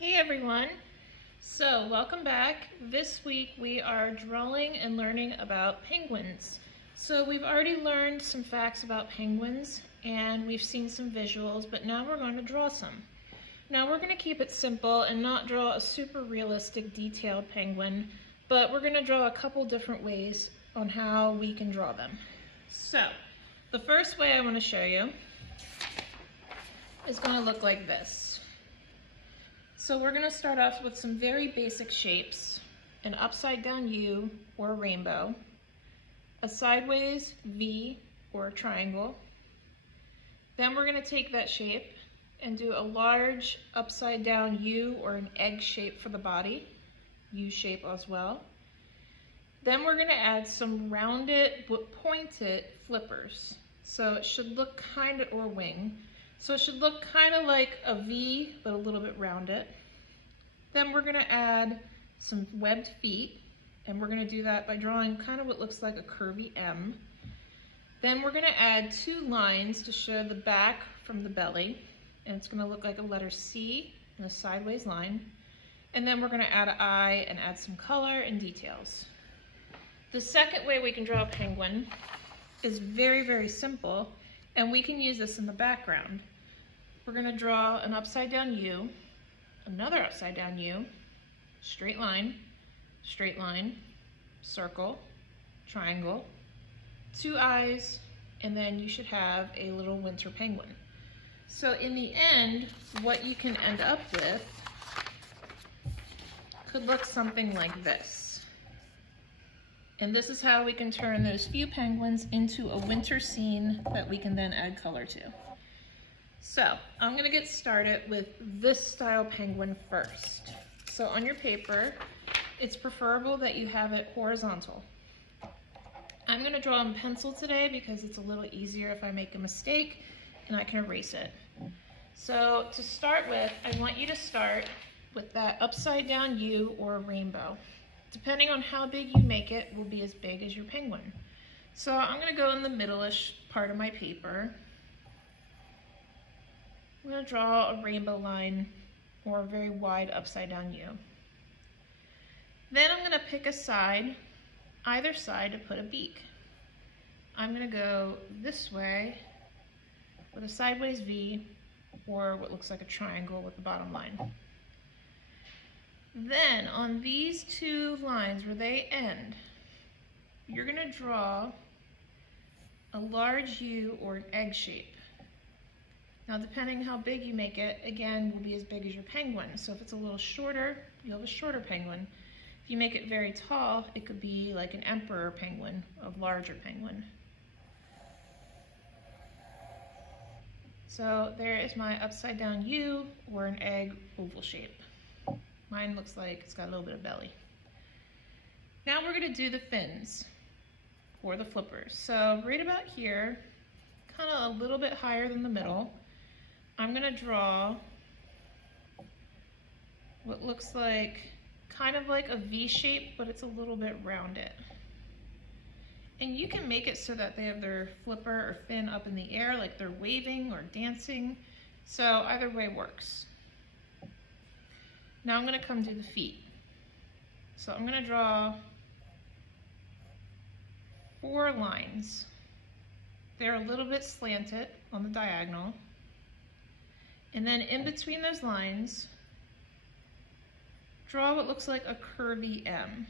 Hey everyone! So welcome back. This week we are drawing and learning about penguins. So we've already learned some facts about penguins and we've seen some visuals, but now we're going to draw some. Now we're going to keep it simple and not draw a super realistic detailed penguin, but we're going to draw a couple different ways on how we can draw them. So the first way I want to show you is going to look like this. So we're going to start off with some very basic shapes: an upside down U or a rainbow, a sideways V or a triangle. Then we're going to take that shape and do a large upside down U or an egg shape for the body, U shape as well. Then we're going to add some rounded but pointed flippers. So it should look kind of, or wing. So it should look kind of like a V, but a little bit rounded. Then we're gonna add some webbed feet, and we're gonna do that by drawing kind of what looks like a curvy M. Then we're gonna add two lines to show the back from the belly, and it's gonna look like a letter C and a sideways line. And then we're gonna add an eye and add some color and details. The second way we can draw a penguin is very, very simple, and we can use this in the background. We're going to draw an upside down U, another upside down U, straight line, circle, triangle, two eyes, and then you should have a little winter penguin. So in the end, what you can end up with could look something like this. And this is how we can turn those few penguins into a winter scene that we can then add color to. So I'm gonna get started with this style penguin first. So on your paper, it's preferable that you have it horizontal. I'm gonna draw in pencil today because it's a little easier if I make a mistake and I can erase it. So to start with, I want you to start with that upside down U or a rainbow. Depending on how big you make it, will be as big as your penguin. So I'm gonna go in the middle-ish part of my paper. I'm going to draw a rainbow line or a very wide upside down U. Then I'm going to pick a side, either side, to put a beak. I'm going to go this way with a sideways V or what looks like a triangle with the bottom line. Then on these two lines where they end, you're going to draw a large U or an egg shape. Now, depending how big you make it, again, will be as big as your penguin. So if it's a little shorter, you'll have a shorter penguin. If you make it very tall, it could be like an emperor penguin, a larger penguin. So there is my upside down U or an egg oval shape. Mine looks like it's got a little bit of belly. Now we're gonna do the fins or the flippers. So right about here, kind of a little bit higher than the middle, I'm gonna draw what looks like kind of like a V shape, but it's a little bit rounded. And you can make it so that they have their flipper or fin up in the air, like they're waving or dancing. So either way works. Now I'm gonna come do the feet. So I'm gonna draw 4 lines. They're a little bit slanted on the diagonal. And then in between those lines, draw what looks like a curvy M.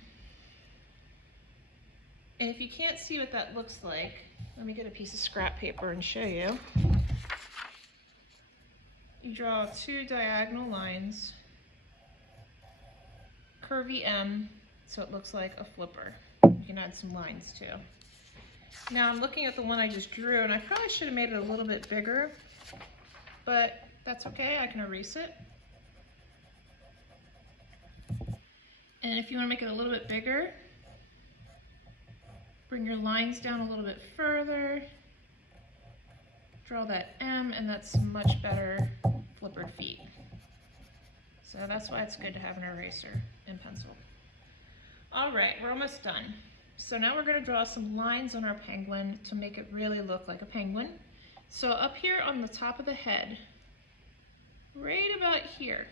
And if you can't see what that looks like, let me get a piece of scrap paper and show you. You draw 2 diagonal lines, curvy M, so it looks like a flipper. You can add some lines too. Now I'm looking at the one I just drew, and I probably should have made it a little bit bigger, but that's okay, I can erase it. And if you want to make it a little bit bigger, bring your lines down a little bit further, draw that M, and that's much better flippered feet. So that's why it's good to have an eraser and pencil. All right, we're almost done. So now we're going to draw some lines on our penguin to make it really look like a penguin. So up here on the top of the head, right about here,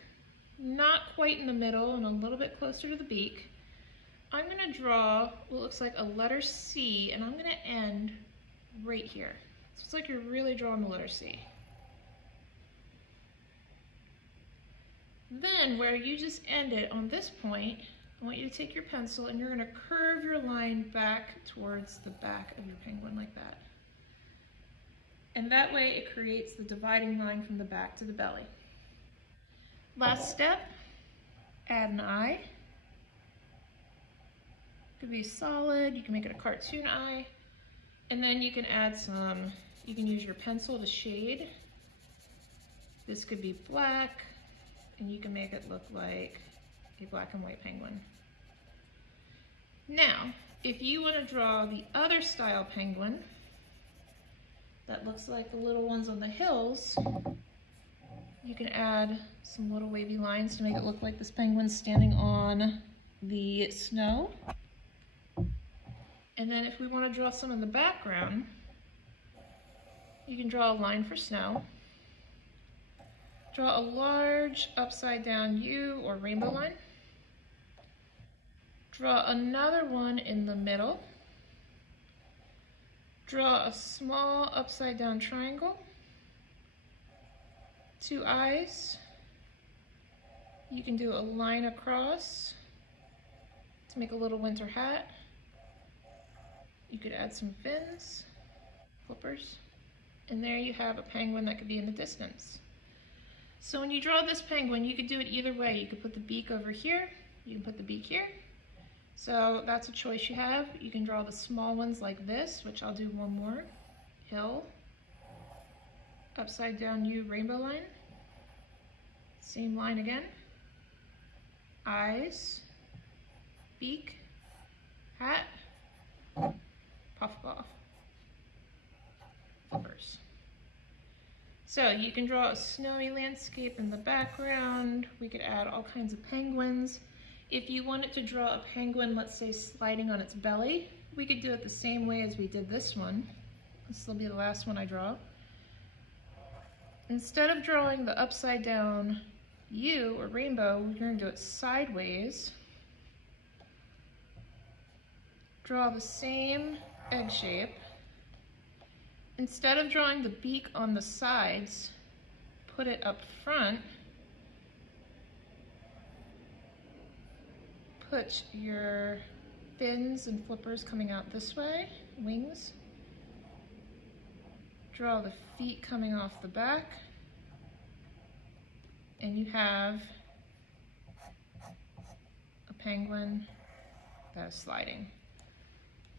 not quite in the middle and a little bit closer to the beak. I'm going to draw what looks like a letter C, and I'm going to end right here. So it's like you're really drawing the letter C. Then where you just ended on this point, I want you to take your pencil and you're going to curve your line back towards the back of your penguin like that. And that way it creates the dividing line from the back to the belly. Last step, add an eye. Could be solid, you can make it a cartoon eye. And then you can add some, you can use your pencil to shade. This could be black, and you can make it look like a black and white penguin. Now, if you want to draw the other style penguin that looks like the little ones on the hills, you can add some little wavy lines to make it look like this penguin's standing on the snow. And then if we want to draw some in the background, you can draw a line for snow. Draw a large upside down U or rainbow line. Draw another one in the middle. Draw a small upside down triangle. 2 eyes. You can do a line across to make a little winter hat. You could add some fins, flippers, and there you have a penguin that could be in the distance. So when you draw this penguin, you could do it either way. You could put the beak over here, you can put the beak here. So that's a choice you have. You can draw the small ones like this, which I'll do one more. Hill, upside down U, rainbow line. Same line again. Eyes, beak, hat, puffball, flippers. So you can draw a snowy landscape in the background. We could add all kinds of penguins. If you wanted to draw a penguin, let's say sliding on its belly, we could do it the same way as we did this one. This will be the last one I draw. Instead of drawing the upside down U or rainbow, we're going to do it sideways. Draw the same egg shape. Instead of drawing the beak on the sides, put it up front. Put your fins and flippers coming out this way, wings. Draw the feet coming off the back. And you have a penguin that is sliding.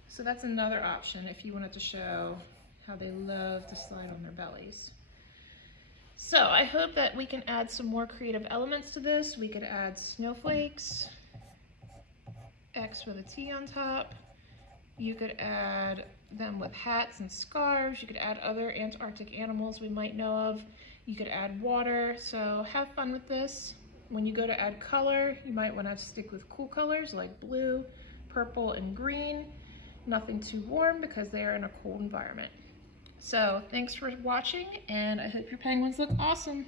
So that's another option if you wanted to show how they love to slide on their bellies. So I hope that we can add some more creative elements to this. We could add snowflakes, X with a T on top. You could add them with hats and scarves. You could add other Antarctic animals we might know of. You could add water. So have fun with this. When you go to add color, you might want to stick with cool colors like blue, purple, and green. Nothing too warm because they are in a cold environment. So thanks for watching, and I hope your penguins look awesome.